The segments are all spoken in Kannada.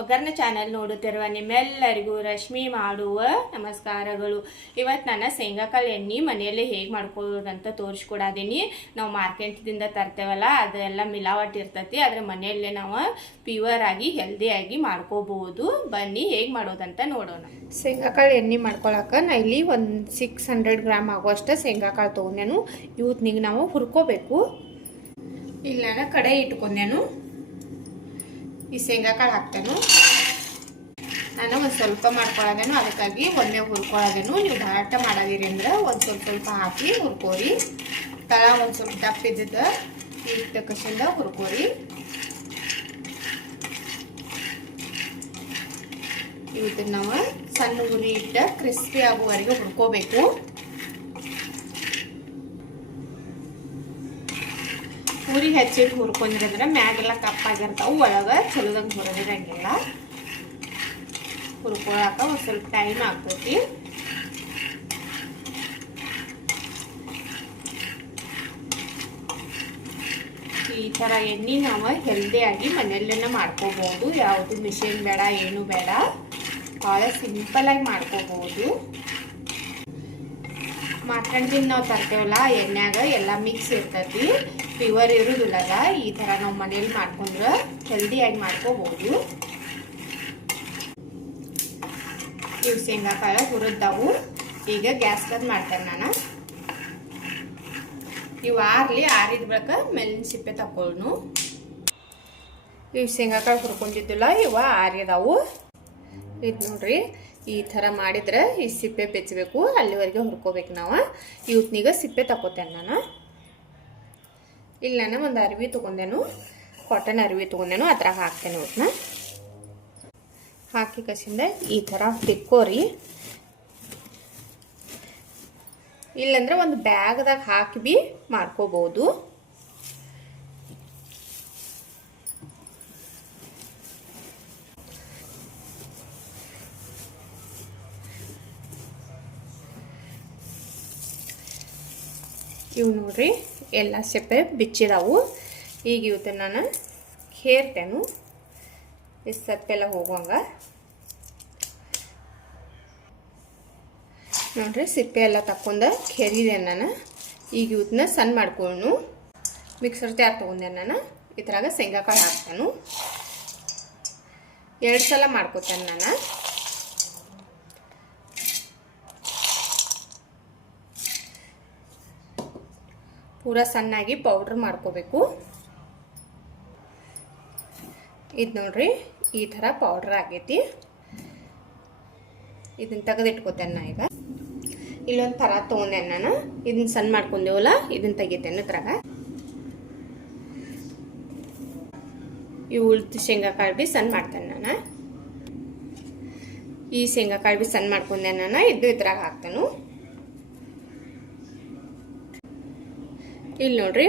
ಒಗ್ಗರಣೆ ಚಾನೆಲ್ ನೋಡುತ್ತಿರುವ ನಿಮ್ಮೆಲ್ಲರಿಗೂ ರಶ್ಮಿ ಮಾಡುವ ನಮಸ್ಕಾರಗಳು. ಇವತ್ತು ನಾನು ಶೇಂಗಾಕಾಳು ಎಣ್ಣೆ ಮನೆಯಲ್ಲೇ ಹೇಗೆ ಮಾಡ್ಕೊಳ್ಳೋದಂತ ತೋರಿಸ್ಕೊಡಾದೀನಿ. ನಾವು ಮಾರ್ಕೆಟ್ದಿಂದ ತರ್ತೇವಲ್ಲ ಅದೆಲ್ಲ ಮಿಲಾವಟ್ ಇರ್ತೈತಿ, ಆದರೆ ಮನೆಯಲ್ಲೇ ನಾವು ಪ್ಯೂರ್ ಆಗಿ ಹೆಲ್ದಿಯಾಗಿ ಮಾಡ್ಕೋಬಹುದು. ಬನ್ನಿ ಹೇಗೆ ಮಾಡೋದಂತ ನೋಡೋಣ. ಶೇಂಗಾಕಾಳು ಎಣ್ಣೆ ಮಾಡ್ಕೊಳಕ್ಕೆ ನಾ ಇಲ್ಲಿ ಒಂದು 600 ಗ್ರಾಮ್ ಆಗುವಷ್ಟು ಶೇಂಗಾಕಾಳು ತೊಗೊಂಡೇನು. ಇವತ್ತಿನಿಗೆ ನಾವು ಹುರ್ಕೋಬೇಕು. ಇಲ್ಲಿ ನಾನು ಕಡೆ ಇಟ್ಕೊಂಡೇನು. ಈ ಶೇಂಗಾಕಾಳು ಹಾಕ್ತೇನೆ. ನಾನು ಒಂದು ಸ್ವಲ್ಪ ಮಾಡ್ಕೊಳ್ಳೋದೇನು, ಅದಕ್ಕಾಗಿ ಒಮ್ಮೆ ಹುರ್ಕೊಳ್ಳೋದೇನು. ನೀವು ಡಾಟ ಮಾಡೋದಿರಿ ಅಂದ್ರೆ ಒಂದು ಸ್ವಲ್ಪ ಹಾಕಿ ಹುರ್ಕೋರಿ. ತಳ ಒಂದು ಸ್ವಲ್ಪ ದಪ್ಪ ಇದ್ದದ ಇಟ್ಟ ಕಸಿಂದ ಹುರ್ಕೋರಿ. ಇವತ್ತು ನಾವು ಸಣ್ಣ ಉರಿ ಇಟ್ಟ ಕ್ರಿಸ್ಪಿ ಆಗುವವರೆಗೆ ಹುರ್ಕೋಬೇಕು. ಉರಿ ಹೆಚ್ಚಿಟ್ಟು ಹುರ್ಕೊಂಡಿದ್ರೆ ಮ್ಯಾಗೆಲ್ಲ ಕಪ್ಪಾಗಿರ್ತಾವೆ, ಒಳಗೆ ಚಲೋದಂಗೆ ಹುರಿದಿರಂಗಿಲ್ಲ. ಹುರ್ಕೊಳಕ ಒಂದು ಸ್ವಲ್ಪ ಟೈಮ್ ಆಗ್ತೈತಿ. ಈ ಥರ ಎಣ್ಣೆ ನಾವು ಹೆಲ್ದಿಯಾಗಿ ಮನೆಯಲ್ಲೇನೆ ಮಾಡ್ಕೋಬಹುದು. ಯಾವುದು ಮಿಷಿನ್ ಬೇಡ, ಏನು ಬೇಡ, ಭಾಳ ಸಿಂಪಲಾಗಿ ಮಾಡ್ಕೋಬಹುದು. ಮಾರ್ಕೆಟ್ದಿಂದ ನಾವು ತರ್ತೇವಲ್ಲ ಎಣ್ಣೆಯಾಗ ಎಲ್ಲ ಮಿಕ್ಸ್ ಇರ್ತೈತಿ, ಪ್ಯೂರ್ ಇರೋದಿಲ್ಲ. ಈ ಥರ ನಾವು ಮನೇಲಿ ಮಾಡ್ಕೊಂಡ್ರೆ ಹೆಲ್ದಿಯಾಗಿ ಮಾಡ್ಕೋಬಹುದು. ಇವು ಶೇಂಗಾಕಾಳು ಹುರಿದವು. ಈಗ ಗ್ಯಾಸ್ ಬಂದ್ ಮಾಡ್ತೇನೆ ನಾನು. ಇವು ಆರಿದ ಬಳಿಕ ಮೇಲಿನ ಸಿಪ್ಪೆ ತಕೊಳ್ಳು. ಇವು ಶೇಂಗಾಕಾಳು ಹುರ್ಕೊಂಡಿದ್ದಿಲ್ಲ, ಇವ ಆರಿದಾವು. ಇದು ನೋಡ್ರಿ, ಈ ಥರ ಮಾಡಿದ್ರೆ ಈ ಸಿಪ್ಪೆ ಬೆಚ್ಚಬೇಕು, ಅಲ್ಲಿವರೆಗೆ ಹುರ್ಕೋಬೇಕು ನಾವು. ಇವತ್ತಿನೀಗ ಸಿಪ್ಪೆ ತಗೋತೇನೆ ನಾನು. ಇಲ್ಲಿ ನಾನು ಒಂದು ಅರಿವಿ ತೊಗೊಂಡೇನು, ಕಾಟನ್ ಅರಿವಿ ತೊಗೊಂಡೇನು, ಅದ್ರಾಗ ಹಾಕ್ತೇನೆ. ಇವತ್ತನ್ನ ಹಾಕಿ ಕಸಿಂದ ಈ ಥರ ತಿಕ್ಕೋರಿ. ಇಲ್ಲಂದ್ರೆ ಒಂದು ಬ್ಯಾಗ್ದಾಗ ಹಾಕಿ ಬಿ ಮಾಡ್ಕೋಬಹುದು. ಇವು ನೋಡ್ರಿ ಎಲ್ಲ ಸಿಪ್ಪೆ ಬಿಚ್ಚಿದಾವು. ಈಗ ಇವತ್ತು ನಾನು ಹೇರ್ತೇನು, ಇಷ್ಟು ಸಪ್ಪೆಲ್ಲ ಹೋಗುವಂಗ. ನೋಡ್ರಿ ಸಿಪ್ಪೆ ಎಲ್ಲ ತಕ್ಕೊಂಡ ಕೆರಿದೆ ನಾನು. ಈಗ ಇವತ್ತನ್ನ ಸಣ್ಣ ಮಾಡ್ಕೊಂಡು ಮಿಕ್ಸರ್ ಜಾರ್ ತೊಗೊಂಡೆ ನಾನು. ಇದ್ರಾಗ ಶೇಂಗಾಕಾಳು ಹಾಕ್ತೇನೆ. 2 ಸಲ ಮಾಡ್ಕೋತೇನೆ ನಾನು. ಪೂರ ಸಣ್ಣಾಗಿ ಪೌಡ್ರ್ ಮಾಡ್ಕೋಬೇಕು. ಇದು ನೋಡ್ರಿ ಈ ಥರ ಪೌಡ್ರ್ ಆಗೈತಿ. ಇದನ್ನ ತೆಗೆದಿಟ್ಕೋತೇನೆ ನಾ. ಈಗ ಇಲ್ಲೊಂದು ಥರ ತೊಗೊಂಡೇನೆ ನಾನು. ಇದನ್ನ ಸಣ್ಣ ಮಾಡ್ಕೊಂಡೇವಲ್ಲ, ಇದನ್ನ ತೆಗಿತೇನೆ. ಇದ್ರಾಗ ಇವು ಉಳಿದ ಶೇಂಗಾಕಾಳು ಬಿ ಸಣ್ಣ ಮಾಡ್ತೇನೆ ನಾನು. ಈ ಶೇಂಗಾಕಾಳು ಬಿ ಸಣ್ಣ ಮಾಡ್ಕೊಂಡೆ ನಾನು. ಇದು ಇದ್ರಾಗ ಹಾಕ್ತೇನೆ. ಇಲ್ಲಿ ನೋಡ್ರಿ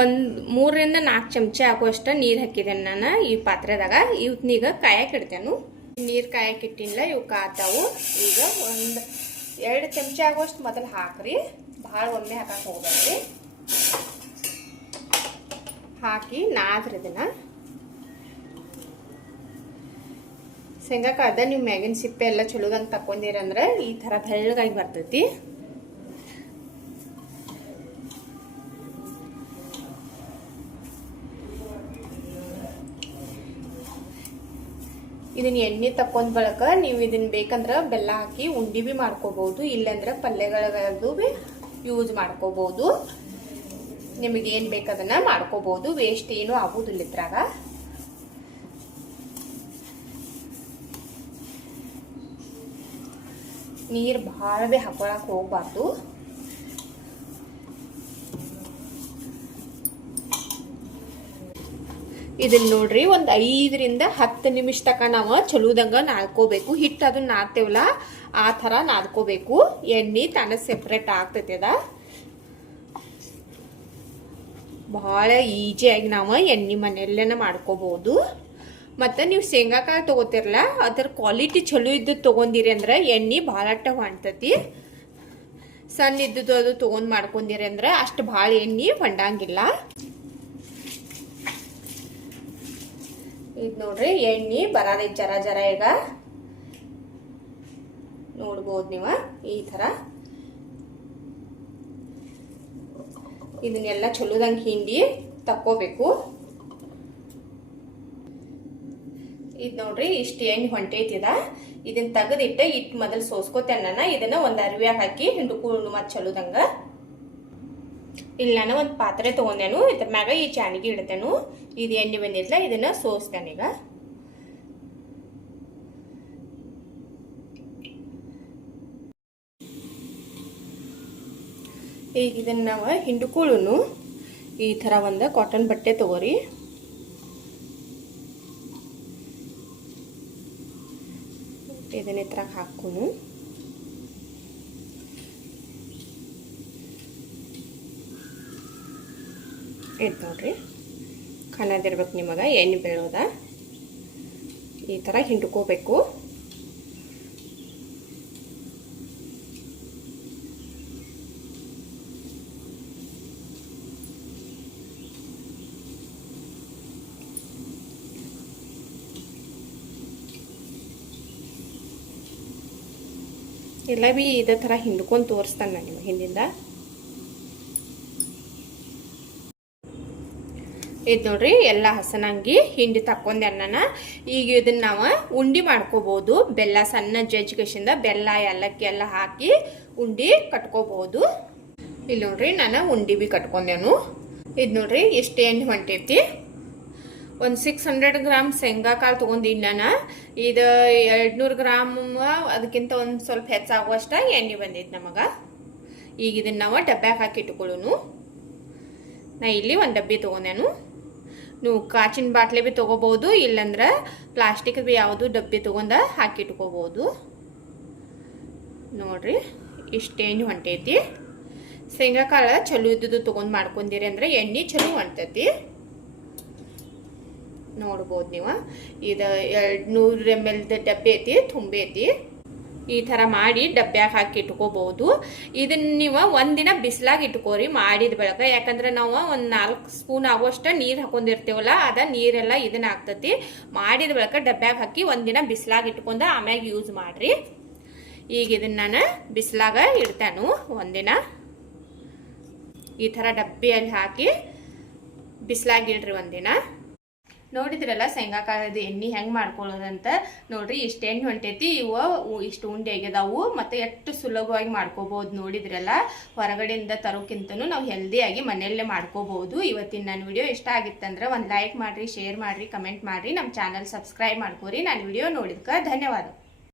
ಒಂದು 3 ರಿಂದ 4 ಚಮಚ ಆಗುವಷ್ಟು ನೀರು ಹಾಕಿದ್ದೇನೆ ನಾನು ಈ ಪಾತ್ರೆದಾಗ. ಇವತ್ತಿನೀಗ ಕಾಯಕ್ಕೆ ಇಡ್ತೇನೆ. ನೀರು ಕಾಯಕ್ಕೆ ಇಟ್ಟಿಲ್ಲ, ಇವು ಕಾತಾವು. ಈಗ ಒಂದು 2 ಚಮಚ ಆಗುವಷ್ಟು ಮೊದಲು ಹಾಕ್ರಿ, ಭಾಳ ಒಮ್ಮೆ ಹಾಕಕ್ಕೆ ಹೋಗ್ಬೇಡ್ರಿ. ಹಾಕಿ ನಾದ್ರಿ ಇದನ್ನ. ಶೇಂಗಾಕಾಳ್ದ ನೀವು ಮ್ಯಾಗಿನ ಸಿಪ್ಪೆ ಎಲ್ಲ ಚಲೋದಂಗೆ ತಕ್ಕೊಂಡಿರಂದ್ರೆ ಈ ಥರ ಬೆಳ್ಳಗಾಗಿ ಬರ್ತೈತಿ. ಇದನ್ನ ಎಣ್ಣೆ ತಕ್ಕೊಂಡ್ ಬಳಕ ನೀವು ಇದನ್ನ ಬೇಕಂದ್ರೆ ಬೆಲ್ಲ ಹಾಕಿ ಉಂಡಿ ಬಿ ಮಾಡ್ಕೋಬಹುದು, ಇಲ್ಲಂದ್ರೆ ಪಲ್ಯಗಳದು ಬಿ ಯೂಸ್ ಮಾಡ್ಕೋಬಹುದು. ನಿಮಗೆ ಏನು ಬೇಕದನ್ನ ಮಾಡ್ಕೋಬಹುದು, ವೇಸ್ಟ್ ಏನು ಆಗುದಿಲ್ಲ ಇದ್ರಾಗ. ನೀರು ಭಾಳ ಬಿ ಹಾಕೊಳಕ್ ಹೋಗ್ಬಾರ್ದು. ಇದನ್ನ ನೋಡ್ರಿ ಒಂದು 5 ರಿಂದ 10 ನಿಮಿಷ ತನಕ ನಾವು ಚಲೋದಂಗ ನಾದ್ಕೋಬೇಕು. ಹಿಟ್ಟು ಅದನ್ನ ನಾದ್ತೇವಲ್ಲ ಆ ಥರ ನಾದ್ಕೋಬೇಕು. ಎಣ್ಣೆ ತಾನ ಸೆಪ್ರೇಟ್ ಆಗ್ತೈತಿ. ಅದ ಭಾಳ ಈಜಿಯಾಗಿ ನಾವು ಎಣ್ಣೆ ಮನೆಯಲ್ಲೇನ ಮಾಡ್ಕೋಬಹುದು. ಮತ್ತು ನೀವು ಶೇಂಗಾಕಾಳು ತೊಗೋತಿರಲ್ಲ, ಅದರ ಕ್ವಾಲಿಟಿ ಚಲೋ ಇದ್ದು ತೊಗೊಂಡಿರಿ ಅಂದ್ರೆ ಎಣ್ಣೆ ಭಾಳಟ್ಟ ಹೊಂಟತಿ. ಸಣ್ಣ ಇದ್ದದ್ದು ಅದು ತೊಗೊಂಡು ಮಾಡ್ಕೊಂಡಿರಿ ಅಂದ್ರೆ ಅಷ್ಟು ಭಾಳ ಎಣ್ಣೆ ಹೊಂಡಂಗಿಲ್ಲ. ಇದು ನೋಡ್ರಿ ಎಣ್ಣೆ ಬರತೈತಿ ಜರ ಜರ ಈಗ ನೋಡ್ಬೋದು ನೀವು ಈ ಥರ. ಇದನ್ನೆಲ್ಲ ಚಲೋದಂಗೆ ಹಿಂಡಿ ತಕ್ಕೋಬೇಕು. ಇದು ನೋಡ್ರಿ ಇಷ್ಟು ಎಣ್ಣೆ ಹೊಂಟೈತಿದ. ಇದನ್ನ ತೆಗೆದಿಟ್ಟು ಇಟ್ಟು ಮೊದಲು ಸೋಸ್ಕೋತೇನೆ. ಇದನ್ನ ಒಂದು ಅರಿವ್ಯಾಗ ಹಾಕಿ ಹಿಂಡ್ಕೊಂಡು ಮತ್ತೆ ಚಲೋದಂಗ. ಇಲ್ಲಿ ನಾನು ಒಂದು ಪಾತ್ರೆ ತಗೊಂಡೇನು, ಇದ್ರ ಮ್ಯಾಗ ಈ ಚಾಣಿಗೆ ಇಡ್ತೇನು. ಇದು ಎಣ್ಣೆ ಬಂದಿಲ್ಲ, ಇದನ್ನ ಸೋಸ್ತೇನೆ ಈಗ. ಈಗ ಇದನ್ನ ನಾವು ಹಿಂಡ್ಕೊಳ್ಳೋನು. ಈ ಥರ ಒಂದು ಕಾಟನ್ ಬಟ್ಟೆ ತಗೋರಿ. ಇದನ್ನ ಈ ಥರ ಹಾಕೋನು. ಇದು ನೋಡ್ರಿ ಕಾಣದಿರ್ಬೇಕು ನಿಮಗೆ ಎಣ್ಣೆ ಬೀಳೋದ. ಈ ಥರ ಹಿಂಡ್ಕೋಬೇಕು. ಎಲ್ಲ ಬಿ ಇದೇ ಥರ ಹಿಂಡ್ಕೊಂಡು ತೋರಿಸ್ತಾನೆ ನಾನು ನಿಮಗೆ ಹಿಂದಿಂದ. ಇದು ನೋಡ್ರಿ ಎಲ್ಲ ಹಸನಾಗಿ ಹಿಂಡಿ ತಕ್ಕೊಂಡೆ ಅನ್ನನ. ಈಗ ಇದನ್ನ ನಾವು ಉಂಡಿ ಮಾಡ್ಕೋಬಹುದು. ಬೆಲ್ಲ ಸಣ್ಣ ಜಜ್ಜಿಗೆಸಿಂದ ಬೆಲ್ಲ ಏಲಕ್ಕಿ ಎಲ್ಲ ಹಾಕಿ ಉಂಡಿ ಕಟ್ಕೋಬಹುದು. ಇಲ್ಲಿ ನೋಡ್ರಿ ನಾನು ಉಂಡಿ ಬಿ ಕಟ್ಕೊಂಡೇನು. ಇದು ನೋಡ್ರಿ ಇಷ್ಟು ಎಣ್ಣೆ ಹೊಂಟೈತಿ. ಒಂದು 600 ಗ್ರಾಮ್ ಶೇಂಗಾ ಕಾಳು ತೊಗೊಂಡಿನಿ ನಾನು. ಇದು 200 ಗ್ರಾಮ್ ಅದಕ್ಕಿಂತ ಒಂದು ಸ್ವಲ್ಪ ಹೆಚ್ಚಾಗುವಷ್ಟ ಎಣ್ಣೆ ಬಂದೈತಿ ನಮಗೆ. ಈಗ ಇದನ್ನ ನಾವು ಡಬ್ಬ್ಯಾಗ ಹಾಕಿ ಇಟ್ಕೊಳ್ಳೋನು. ನಾ ಇಲ್ಲಿ ಒಂದು ಡಬ್ಬಿ ತೊಗೊಂಡೇನು. ನೀವು ಕಾಚಿನ ಬಾಟ್ಲಿ ಬಿ ತೊಗೋಬಹುದು, ಇಲ್ಲಂದ್ರೆ ಪ್ಲಾಸ್ಟಿಕ್ ಬಿ ಯಾವುದು ಡಬ್ಬಿ ತೊಗೊಂಡ ಹಾಕಿ ಇಟ್ಕೋಬಹುದು. ನೋಡ್ರಿ ಇಷ್ಟು ಎಣ್ಣೆ ಹೊಂಟೈತಿ. ಶೇಂಗಾ ಕಾಳು ಚಲೋ ಇದ್ದುದು ತೊಗೊಂಡು ಮಾಡ್ಕೊಂಡಿರಿ ಅಂದ್ರೆ ಎಣ್ಣೆ ಚಲೋ ಹೊಂಟೈತಿ. ನೋಡ್ಬೋದು ನೀವು. ಇದು 200 ml ಡಬ್ಬಿ ಐತಿ, ತುಂಬಿ ಐತಿ. ಈ ಥರ ಮಾಡಿ ಡಬ್ಬ್ಯಾಗ ಹಾಕಿ ಇಟ್ಕೋಬಹುದು. ಇದನ್ನ ನೀವು ಒಂದಿನ ಬಿಸಿಲಾಗಿ ಇಟ್ಕೋರಿ ಮಾಡಿದ ಬೆಳಕ. ಯಾಕಂದ್ರೆ ನಾವು ಒಂದು 4 ಸ್ಪೂನ್ ಆಗುವಷ್ಟು ನೀರು ಹಾಕೊಂಡಿರ್ತೇವಲ್ಲ, ಅದ ನೀರೆಲ್ಲ ಇದನ್ನ ಆಗ್ತತಿ. ಮಾಡಿದ ಬೆಳಕ ಡಬ್ಬ್ಯಾಗ ಹಾಕಿ ಒಂದಿನ ಬಿಸಿಲಾಗಿ ಇಟ್ಕೊಂಡು ಆಮ್ಯಾಗ ಯೂಸ್ ಮಾಡ್ರಿ. ಈಗ ಇದನ್ನ ನಾನು ಬಿಸಿಲಾಗ ಇಡ್ತೇನು ಒಂದಿನ. ಈ ಥರ ಡಬ್ಬಿಯಲ್ಲಿ ಹಾಕಿ ಬಿಸಿಲಾಗಿಡ್ರಿ ಒಂದಿನ. ನೋಡಿದ್ರಲ್ಲ ಶೇಂಗಾ ಕಾಳದ ಎಣ್ಣೆ ಹೆಂಗೆ ಮಾಡ್ಕೊಳ್ಳೋದಂತ. ನೋಡ್ರಿ ಇಷ್ಟು ಎಣ್ಣೆ ಹೊಂಟೈತಿ. ಇವು ಇಷ್ಟು ಉಂಡೆ ಆಗ್ಯದಾವು. ಮತ್ತು ಎಷ್ಟು ಸುಲಭವಾಗಿ ಮಾಡ್ಕೋಬಹುದು. ನೋಡಿದ್ರಲ್ಲ, ಹೊರಗಡೆಯಿಂದ ತರೋಕ್ಕಿಂತನೂ ನಾವು ಹೆಲ್ದಿಯಾಗಿ ಮನೆಯಲ್ಲೇ ಮಾಡ್ಕೋಬಹುದು. ಇವತ್ತಿನ ನನ್ನ ವಿಡಿಯೋ ಇಷ್ಟ ಆಗಿತ್ತಂದ್ರೆ ಒಂದು ಲೈಕ್ ಮಾಡಿರಿ, ಶೇರ್ ಮಾಡಿರಿ, ಕಮೆಂಟ್ ಮಾಡಿರಿ. ನಮ್ಮ ಚಾನಲ್ ಸಬ್ಸ್ಕ್ರೈಬ್ ಮಾಡ್ಕೋರಿ. ನಾನು ವಿಡಿಯೋ ನೋಡಿದ್ಕೆ ಧನ್ಯವಾದ.